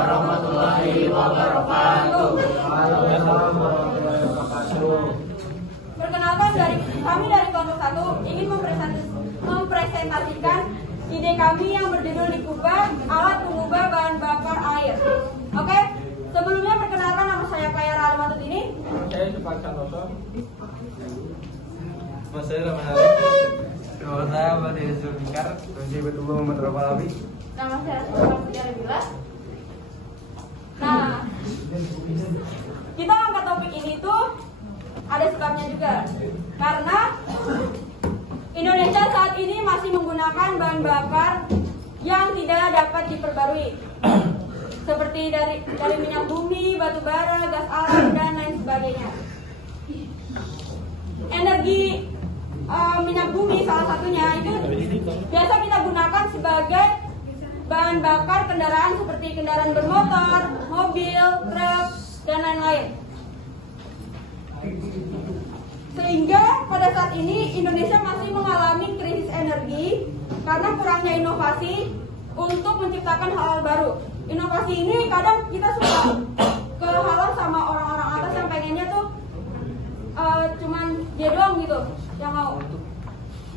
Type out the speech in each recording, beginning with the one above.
warahmatullahi wabarakatuh. Perkenalkan kami dari kelompok 1 ingin mempresentasikan ide kami yang berjudul Nikuba, alat pengubah bahan bakar air. Oke, sebelumnya perkenalkan nama saya Kayara Almatutini. Saya Supak Santoso. Mas saya Rahman Ali. Nama saya Badai Zulfikar. Saya Betul Muhammad Rafalabi. Nama saya Supak Putri Bila. Nah, kita angkat topik ini tuh ada sebabnya juga. Karena Indonesia saat ini masih menggunakan bahan bakar yang tidak dapat diperbarui. Seperti dari minyak bumi, batu bara, gas alam, dan lain sebagainya. Energi minyak bumi salah satunya itu biasa kita gunakan sebagai bahan bakar kendaraan seperti kendaraan bermotor, mobil, truk, dan lain-lain. Sehingga pada saat ini Indonesia masih mengalami krisis energi karena kurangnya inovasi untuk menciptakan hal-hal baru. Inovasi ini kadang kita suka kehalang sama orang-orang atas yang pengennya tuh cuman dia doang gitu yang mau.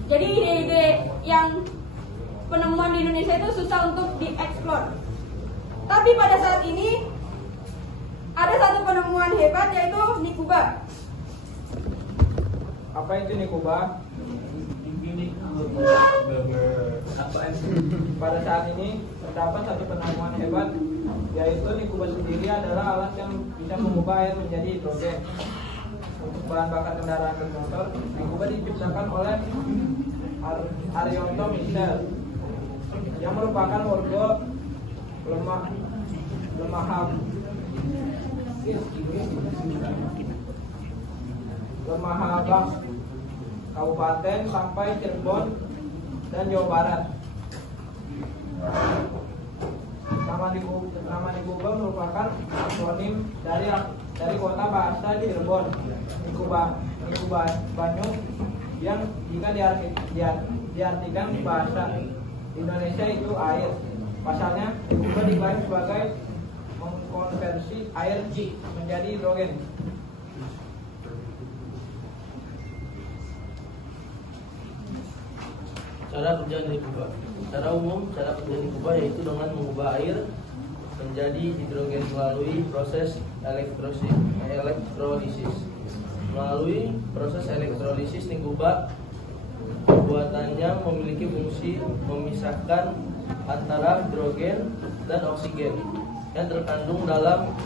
Jadi ide-ide yang penemuan di Indonesia itu susah untuk dieksplor. Tapi pada saat ini ada satu penemuan hebat yaitu Nikuba. Apa itu Nikuba? Pada saat ini terdapat satu penemuan hebat, yaitu Nikuba sendiri adalah alat yang bisa mengubah air menjadi hidrogen. Untuk bahan bakar kendaraan bermotor, Nikuba diciptakan oleh Arianto Michel, yang merupakan warga Lemahabang, Kabupaten sampai Cirebon dan Jawa Barat. Nama Nikuba merupakan akronim dari kota bahasa Cirebon, Nikuba Banyu, yang jika diartikan bahasa Indonesia itu air. Pasalnya Nikuba diklaim sebagai mengkonversi air menjadi hidrogen. Cara kerja Nikuba. Secara umum, cara kerja Nikuba yaitu dengan mengubah air menjadi hidrogen melalui proses elektrolisis. Melalui proses elektrolisis, Nikuba buatannya memiliki fungsi memisahkan antara hidrogen dan oksigen yang terkandung dalam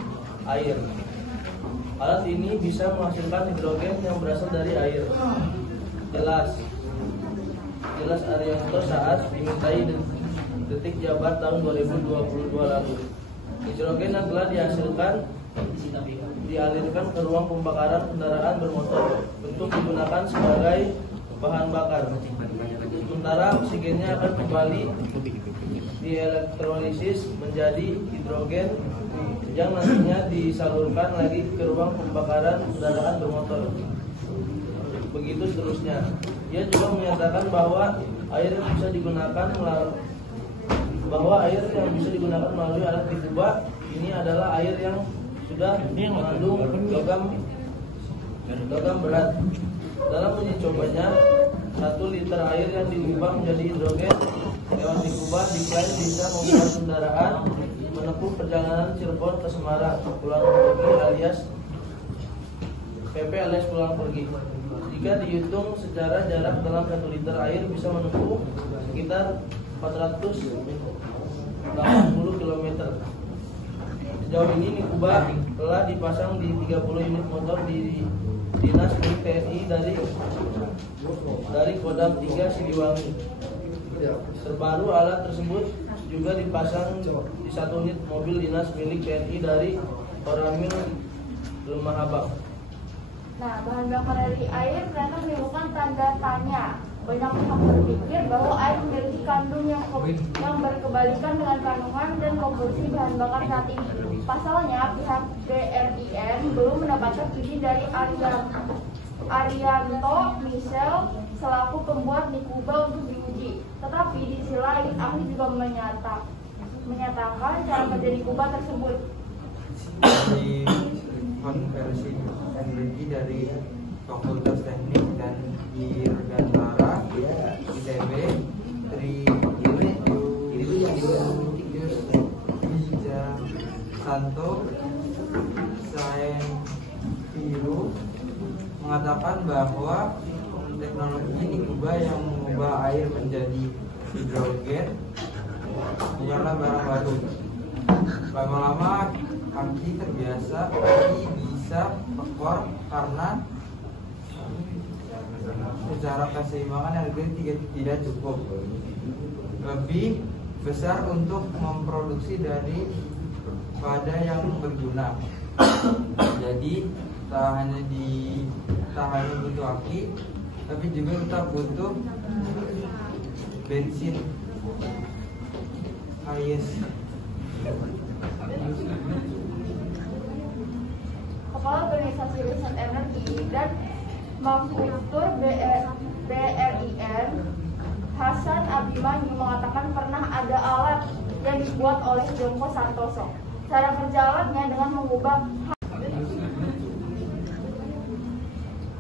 air. Alat ini bisa menghasilkan hidrogen yang berasal dari air. Jelas Arianto saat dimintai detik Jabar tahun 2022 lalu. Hidrogen yang telah dihasilkan dialirkan ke ruang pembakaran kendaraan bermotor untuk digunakan sebagai bahan bakar. Sementara oksigennya akan kembali dielektrolisis menjadi hidrogen yang nantinya disalurkan lagi ke ruang pembakaran kendaraan bermotor. Begitu seterusnya. Ia juga menyatakan bahwa air yang bisa digunakan melalui alat Nikuba ini adalah air yang sudah mengandung logam berat. Dalam uji cobanya, 1 liter air yang diubah menjadi hidrogen lewat Nikuba diklaim bisa membuat kendaraan menempuh perjalanan Cirebon ke Semarang pulang pergi alias PP alias pulang pergi. Jika dihitung secara jarak dalam 1 liter air bisa menempuh sekitar 480 km. Sejauh ini Nikuba telah dipasang di 30 unit motor di Dinas milik TNI dari Kodam 3 Siliwangi. Terbaru alat tersebut juga dipasang di 1 unit mobil dinas milik TNI dari Koramil Lemahabang. Nah, bahan bakar dari air ternyata menimbulkan tanda tanya. Banyak pihak berpikir bahwa air memiliki kandung yang berkebalikan dengan kandungan dan komposisi bahan bakar saat ini. Pasalnya, pihak BRIN belum mendapatkan izin dari Arianto Michel selaku pembuat Nikuba untuk diuji. Tetapi di sisi lain, ahli juga menyatakan cara kerja di Kuba tersebut. Di konversi energi dari Fakultas Teknik dan Dirgantara ITB, Santo Saenfiru mengatakan bahwa teknologi di Kuba yang mengubah air menjadi hidrogen bukanlah barang baru. Lama-lama Aki terbiasa, Aki bisa ekor karena secara keseimbangan energi tidak cukup. Lebih besar untuk memproduksi pada yang berguna. Jadi tak hanya butuh aki, tapi juga kita butuh bensin. Kepala Organisasi Riset Energi dan Manufaktur BRIN Hasan Abimanyu mengatakan pernah ada alat yang dibuat oleh Joko Santoso. Cara kerja alatnya dengan mengubah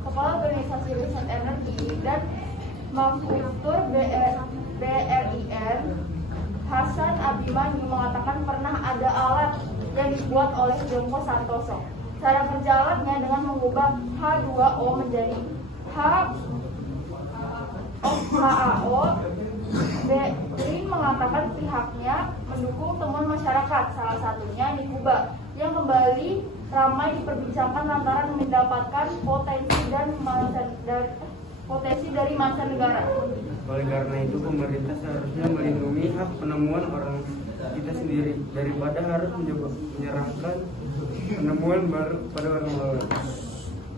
Kepala Organisasi Riset Energi dan Manufaktur BRIN Hasan Abimanyu mengatakan pernah ada alat yang dibuat oleh Joko Santoso. Cara kerja alatnya dengan mengubah H2O menjadi HAO. BRIN mengatakan pihaknya mendukung temuan masyarakat, salah satunya di Kuba, yang kembali ramai diperbincangkan lantaran mendapatkan potensi dari mancanegara. Oleh karena itu, pemerintah seharusnya melindungi hak penemuan orang kita sendiri daripada harus menyerahkan penemuan baru pada orang lain.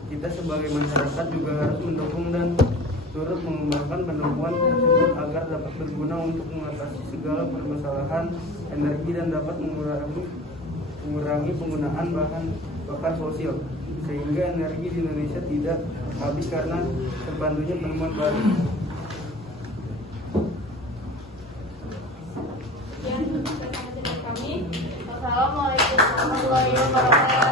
Kita sebagai masyarakat juga harus mendukung dan turut mengembangkan penemuan tersebut agar dapat berguna untuk mengatasi segala permasalahan energi dan dapat mengurangi penggunaan bahan bakar fosil, sehingga energi di Indonesia tidak habis karena terbantunya penemuan baru. Sekian dari kami. Wassalamualaikum warahmatullahi wabarakatuh.